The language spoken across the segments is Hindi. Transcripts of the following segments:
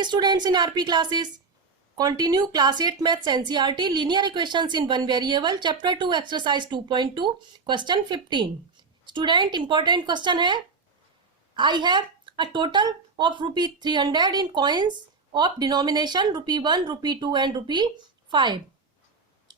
back students in RP classes. Continue class 8 maths NCERT linear equations in one variable chapter 2 exercise 2.2 question 15. Student important question है. I have a total of rupee 300 in coins of denomination rupee 1, rupee 2 and rupee 5.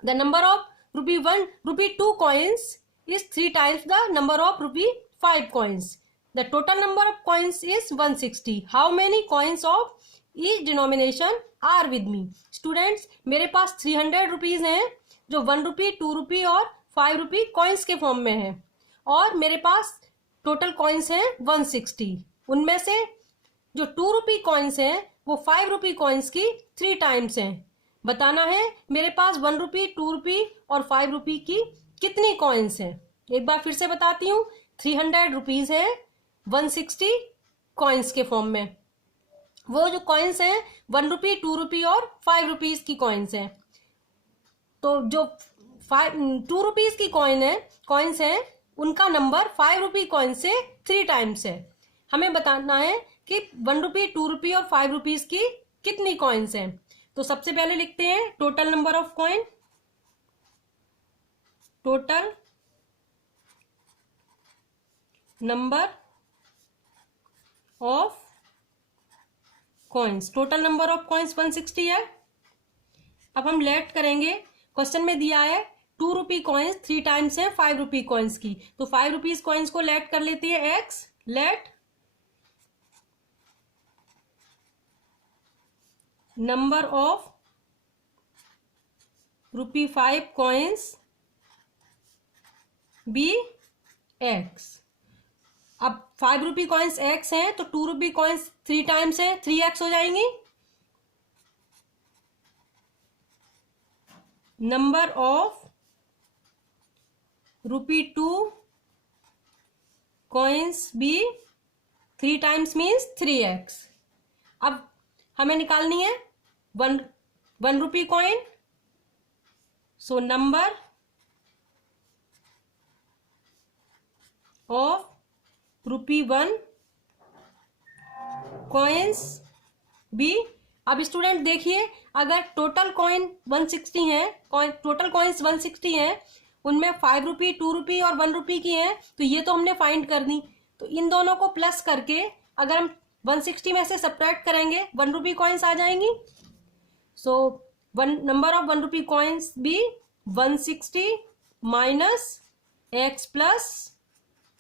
The number of rupee 2 coins is 3 times the number of rupee 5 coins. The total number of coins is 160. How many coins of each denomination are with me? Students, मेरे पास 300 रुपीज हैं जो 1 रुपी, 2 रुपी और 5 रुपी कॉइन्स के फॉर्म में हैं और मेरे पास टोटल कॉइन्स हैं 160. उनमें से जो 2 रुपी कॉइन्स हैं वो 5 रुपी कॉइन्स की 3 टाइम्स हैं. बताना है मेरे पास 1 रुपी, 2 रुपी और 5 रुपी की कितनी कॉइन्स हैं. एक बार फिर से बताती हूँ. 300 रुपीज है 160 कॉइन्स के फॉर्म में. वो जो कॉइन्स हैं 1 रुपी, 2 रुपी और 5 रुपीज की कॉइन्स हैं. तो जो 2 रुपीज की कॉइन्स हैं उनका नंबर 5 रुपी कॉइन से 3 टाइम्स है. हमें बताना है कि 1 रुपी, 2 रुपी और 5 रुपीज की कितनी कॉइन्स हैं. तो सबसे पहले लिखते हैं total number of coin. Total number of coins. Total number of coins 160 है. अब हम लेट करेंगे. क्वेश्चन में दिया है 2 रुपी कॉइन्स 3 टाइम्स है 5 रुपी कॉइन्स की. तो 5 रुपीज कॉइन्स को लेट कर लेते हैं X. Let number of rupee 5 coins be X. अब 5 रुपी कॉइन्स एक्स हैं तो 2 रुपी कॉइन्स 3 टाइम्स है 3x हो जाएंगी. Number of rupee 2 coins be 3 times means 3x. अब हमें निकालनी है 1 rupee coin. So number of rupee 1 coins be. अब स्टूडेंट देखिए अगर टोटल कॉइन 160 है, टोटल कॉइन्स 160 हैं, उनमें 5 रुपी, 2 रुपी और 1 रुपी की हैं, तो ये तो हमने फाइंड कर दी. तो इन दोनों को प्लस करके अगर हम 160 में से सब्ट्रैक्ट करेंगे 1 रुपी कॉइन्स आ जाएंगी. So number of 1 rupee coins be 160 minus X plus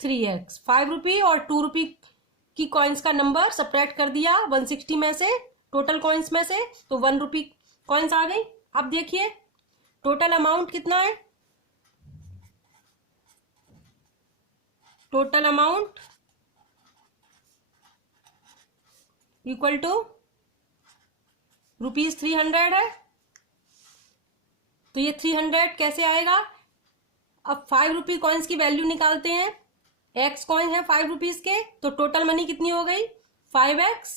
3x. 5 rupee और 2 रुपी की कॉइन्स का नंबर सब्ट्रैक्ट कर दिया 160 में से, टोटल कॉइन्स में से, तो 1 रुपी कॉइन्स आ गई. अब देखिए टोटल अमाउंट कितना है. Total amount equal to rupees 300 है. तो ये 300 कैसे आएगा. अब 5 रुपी कॉइन्स की वैल्यू निकालते हैं. एक्स कॉइन है 5 रुपीज के, तो टोटल मनी कितनी हो गई 5x.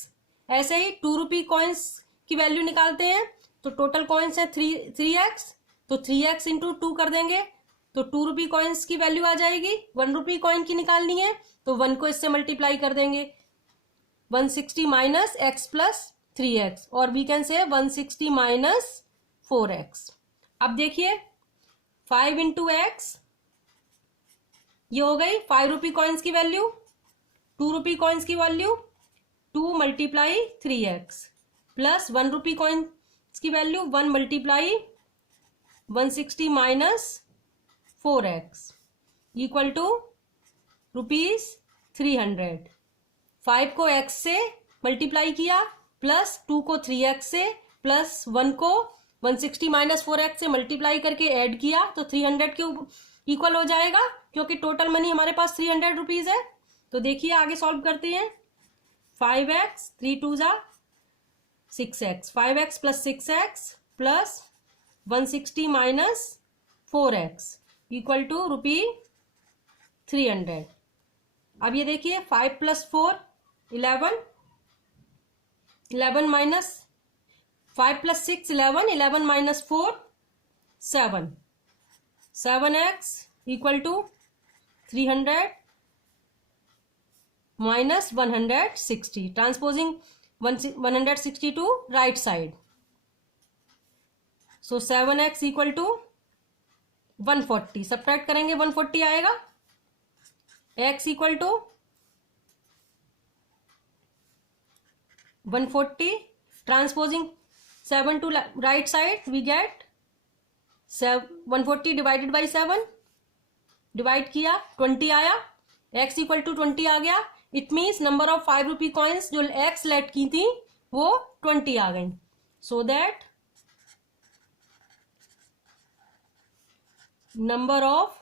ऐसे ही 2 रुपी कॉइन्स की वैल्यू निकालते हैं तो टोटल कॉइन्स है 3x. तो 3x इंटू 2 कर देंगे तो 2 रुपी कॉइन्स की वैल्यू आ जाएगी. 1 रुपी कॉइन की निकालनी है तो 1 को इससे मल्टीप्लाई कर देंगे. 160 माइनस एक्स प्लस 3x और we can say 160 minus 4x. अब देखिए 5 इंटू एक्स, ये हो गई 5 रुपी कॉइन्स की वैल्यू, 2 रुपी कॉइन्स की value 2 multiply 3x plus 1 rupee coins की value 1 multiply 160 minus 4x equal to rupees 300. 5 को x से मल्टीप्लाई किया प्लस 2 को 3x से प्लस 1 को 160 माइनस 4x से मल्टीप्लाई करके ऐड किया तो 300 के इक्वल हो जाएगा क्योंकि टोटल मनी हमारे पास 300 रुपीज है. तो देखिए आगे सॉल्व करते हैं. 5x 3 2 जा 6x. 5x plus 6x plus 160 minus 4x equal to rupee 300. अब ये देखिए 5 plus 4 11, 11 minus 5 plus 6 11, 11 minus 4 7. 7x equal to 300 minus 160. Transposing 162 right side. So 7x equal to 140. Subtract करेंगे 140 आएगा. x equal to 140. Transposing 7 to right side we get 140 divided by 7. Divide किया 20 आया. x इक्वल टू 20 आ गया. It means number of 5 rupee coins जो x लेट की थी वो 20 आ गई. So that number of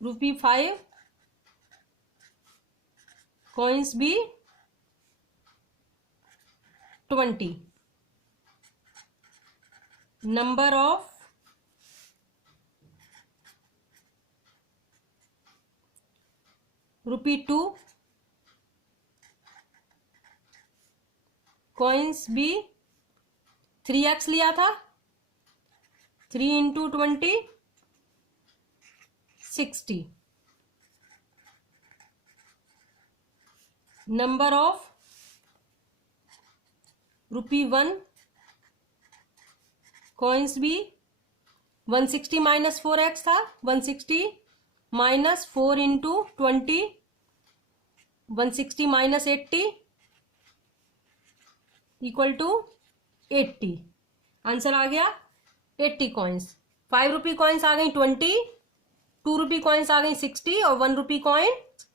₹5 coins भी 20. नंबर ऑफ ₹2 कॉइन्स भी 3x लिया था. 3 इंटू 20 60. नंबर ऑफ ₹1 कॉइन्स भी 160 माइनस 4x था. 160 minus 4 into 20 160 minus 80 equal to 80. Answer आ गया 80 कॉइन्स. 5 रुपी कॉइन्स आ गई 20, 2 रुपी कॉइन्स आ गई 60 और 1 रुपी कॉइन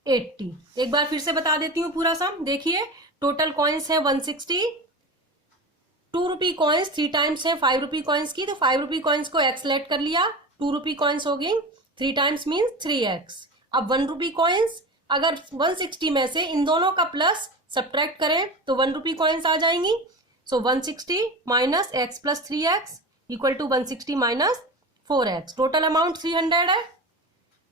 80. एक बार फिर से बता देती हूँ पूरा सम. देखिए टोटल कॉइन्स है 160. 2 रुपी कॉइन्स 3 टाइम्स है 5 रुपी कॉइन्स की, तो 5 रुपी कॉइन्स को एक्स लेट कर लिया. 2 रुपी कॉइन्स हो गई 3 टाइम्स मीन्स 3x. अब 1 रुपी कॉइन्स अगर 160 में से इन दोनों का प्लस सब्ट्रैक्ट करें तो 1 रुपी कॉइन्स आ जाएंगी. So 160 minus x plus 3x equal to 160 minus 4x. Total amount 300 है.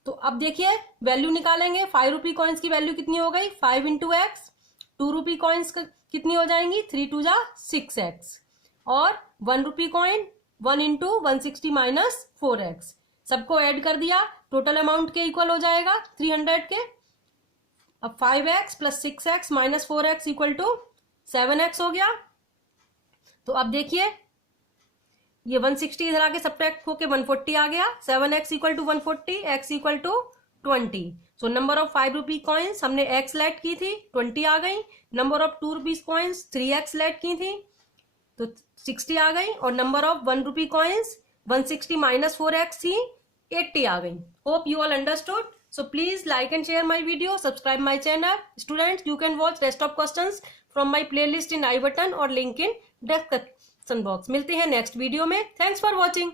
तो अब देखिए वैल्यू निकालेंगे. 5 रुपी कॉइन्स की वैल्यू कितनी हो गई 5 इंटू एक्स. 2 रुपी कॉइन्स कितनी हो जाएंगी 3 2 जा 6x. और 1 rupee coin 1 into 160 minus 4x. सबको ऐड कर दिया. टोटल अमाउंट के इक्वल हो जाएगा 300 के. अब 5x plus 6x minus 4x equal to 7x हो गया. तो अब देखिए ये 160 इधर आके सब्ट्रैक्ट होके 140 आ गया. 7x equal to 140, x equal to 20. So number of 5 rupee coins हमने x लेट की थी 20 आ गई. Number of 2 rupees coins 3x let की थी तो 60 आ गई. और number of 1 rupee coins 160 minus 4x थी 80 आ गई. Hope you all understood. So please like and share my video, subscribe my channel. Students, you can watch rest of questions from my playlist in I button or link in description box. मिलते हैं नेक्स्ट वीडियो में. Thanks for watching.